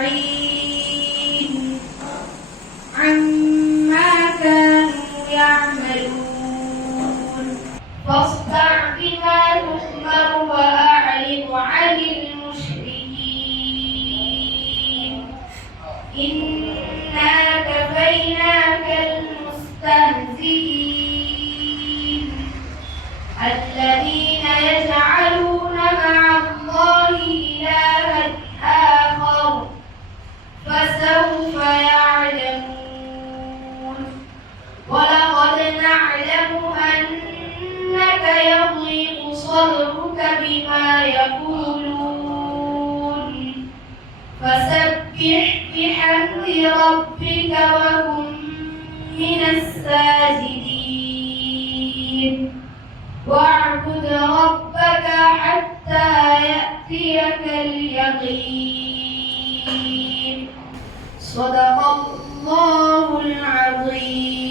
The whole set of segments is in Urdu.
أجمعين عما كانوا يعملون فاصدع بما تؤمر وأعرض عن المشركين إنا كفيناك المستهزئين الذين يجعلون مع الله إلها آخر فسوف يعلمون ولقد نعلم أنك يضيق صدرك بما يقولون فسبح بحمد ربك وكن من الساجدين واعبد ربك حتى يأتيك اليقين صدق الله العظيم.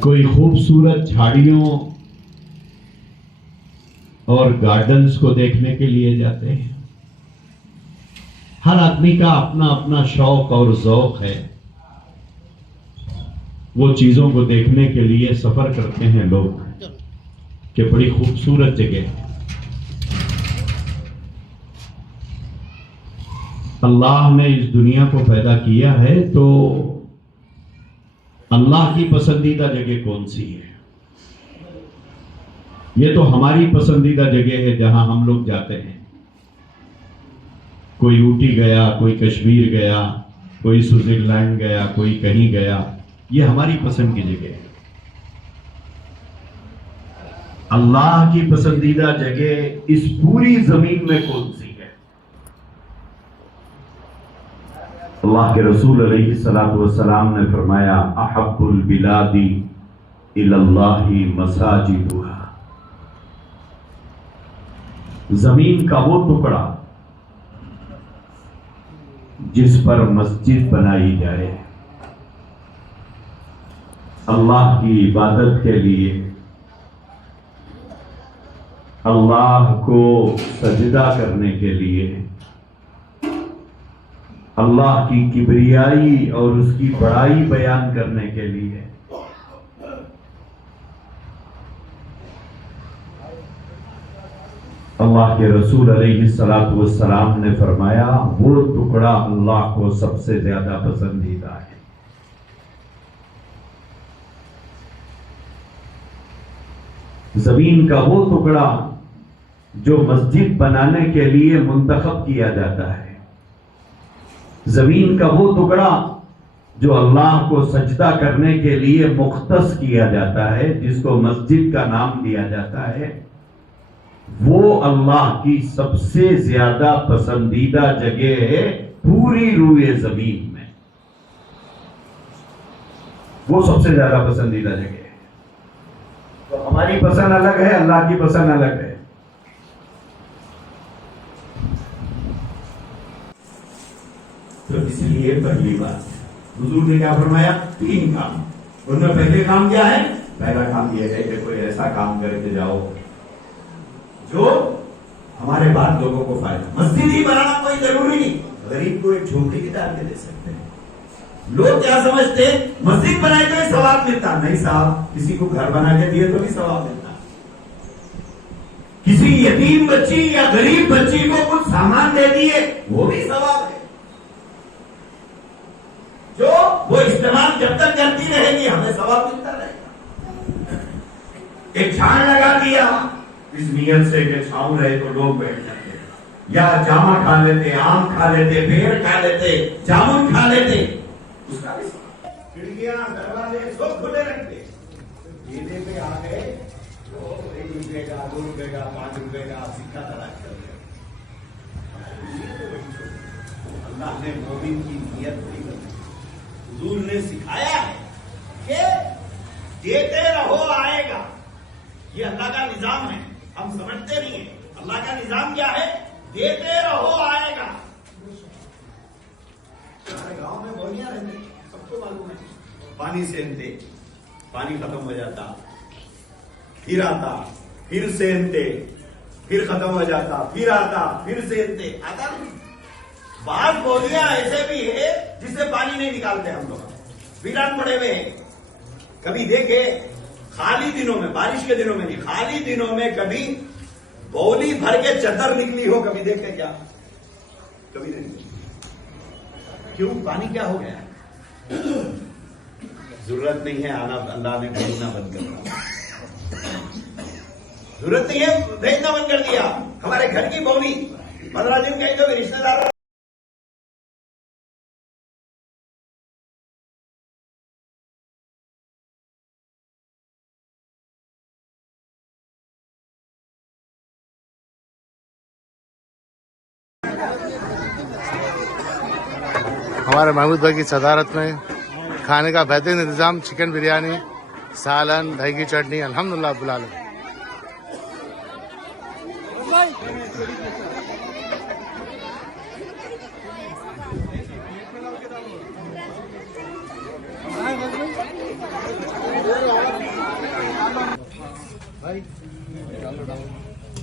کوئی خوبصورت جھاڑیوں اور گارڈنز کو دیکھنے کے لیے جاتے ہیں. ہر آدمی کا اپنا اپنا شوق اور ذوق ہے. وہ چیزوں کو دیکھنے کے لیے سفر کرتے ہیں لوگ کہ بڑی خوبصورت جگہ ہے. اللہ نے اس دنیا کو پیدا کیا ہے تو اللہ کی پسندیدہ جگہ کون سی ہے؟ یہ تو ہماری پسندیدہ جگہ ہے جہاں ہم لوگ جاتے ہیں. کوئی اوٹی گیا، کوئی کشمیر گیا، کوئی سوئٹزرلینڈ گیا، کوئی کہیں گیا. یہ ہماری پسند کی جگہ ہے. اللہ کی پسندیدہ جگہ اس پوری زمین میں کون سی ہے؟ اللہ کے رسول علیہ الصلوۃ والسلام نے فرمایا احب البلاد الی اللہ مساجدها. زمین کا وہ ٹکڑا جس پر مسجد بنائی جائے اللہ کی عبادت کے لیے، اللہ کو سجدہ کرنے کے لیے، اللہ کی کبریائی اور اس کی بڑائی بیان کرنے کے لیے. اللہ کے رسول علیہ الصلوۃ والسلام نے فرمایا وہ ٹکڑا اللہ کو سب سے زیادہ پسندیدہ ہے. زمین کا وہ ٹکڑا جو مسجد بنانے کے لیے منتخب کیا جاتا ہے، زمین کا وہ ٹکڑا جو اللہ کو سجدہ کرنے کے لیے مختص کیا جاتا ہے، جس کو مسجد کا نام دیا جاتا ہے، وہ اللہ کی سب سے زیادہ پسندیدہ جگہ ہے پوری روئے زمین میں. وہ سب سے زیادہ پسندیدہ جگہ ہے. تو ہماری پسند الگ ہے، اللہ کی پسند الگ ہے. تو اس لیے پہلی بات حضور نے کیا فرمایا؟ 3 کام. ان میں پہلے کام کیا ہے؟ پہلا کام یہ ہے کہ کوئی ایسا کام کر کے جاؤ جو ہمارے بعد لوگوں کو فائدہ. مسجد ہی بنانا کوئی ضروری نہیں، غریب کو ایک جھونپڑی کی ڈال کے دے سکتے ہیں. لوگ کیا سمجھتے ہیں مسجد بنائے تو ہی ثواب ملتا. نہیں صاحب، کسی کو گھر بنا کے دیے تو بھی ثواب ملتا. کسی یتیم بچی یا غریب بچی کو کچھ سامان دے دیے وہ بھی ثواب ہے. جو وہ استعمال جب تک کرتی رہے گی ہمیں ثواب ملتا رہے گا. ایک چھان لگا دیا اس نیت سے کہ چھاؤں رہے تو لوگ بیٹھ جاتے، یا جامہ کھا لیتے، آم کھا لیتے، پیڑ کھا لیتے، جامن کھا لیتے، اس کا بھی کھڑکیاں دروازے سب کھلے رکھتے. دینے پہ آ گئے تو 1 روپے کا، 2 روپے کا، 5 روپے کا سکہ تلاش کر لیا. اللہ نے مومن کی نیت نہیں بدلی. حضور نے سکھایا ہے کہ دیتے رہو آئے گا. یہ اللہ کا نظام ہے، ہم سمجھتے نہیں ہیں. اللہ کا نظام کیا ہے؟ دیتے رہو آئے گا. گاؤں میں بولیاں رہتی سب کو معلوم ہے. پانی سینتے، پانی ختم ہو جاتا، پھر آتا، پھر سینتے، پھر ختم ہو جاتا، پھر آتا، پھر سینتے. آتا نہیں. بعض بولیاں ایسے بھی ہے جس سے پانی نہیں نکالتے ہم لوگ، ویران پڑے ہوئے ہیں. کبھی دیکھے خالی دنوں میں، بارش کے دنوں میں نہیں، خالی دنوں میں کبھی بولی بھر کے چدر نکلی ہو؟ کبھی دیکھے کیا؟ کبھی نہیں. کیوں؟ پانی کیا ہو گیا؟ ضرورت نہیں ہے آنا، اللہ نے بھیجنا بند کر دیا. ضرورت نہیں ہے بھیجنا بند کر دیا. ہمارے گھر کی بولی 15 دن کہیں تو رشتے دار ہمارے محمود بھائی کی صدارت میں کھانے کا بہترین انتظام، چکن بریانی، سالن، دہی کی چٹنی، الحمدللہ رب العالمین.